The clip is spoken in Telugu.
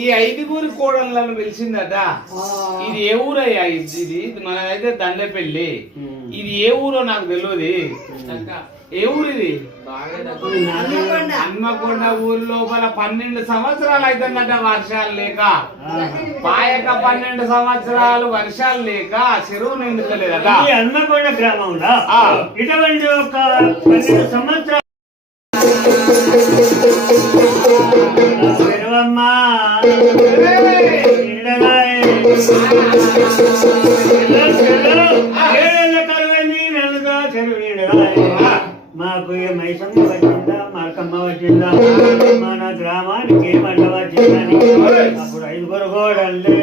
ఈ ఐదుగురు కోడళ్ళను పిలిచిందట. ఇది ఏ ఊరయ్యా? ఇది మనదైతే దండపల్లి. ఇది ఏ ఊరో నాకు తెలియదు. ఏ ఊరు ఇది? హన్మకొండ ఊరు లోపల 12 సంవత్సరాలు అవుతుందట వర్షాలు లేక. పాయక 12 సంవత్సరాలు వర్షాలు లేక చెరువు నిండుతలేదట. హన్మకొండ గ్రామంలో ఇటువంటి ఒక 12 సంవత్సరాలు మాకు ఏ మైసమ్మ వచ్చిందా, మార్కమ్మ వచ్చిందా, మన గ్రామానికి మండ వచ్చిందని అప్పుడు 5 కోడళ్ళే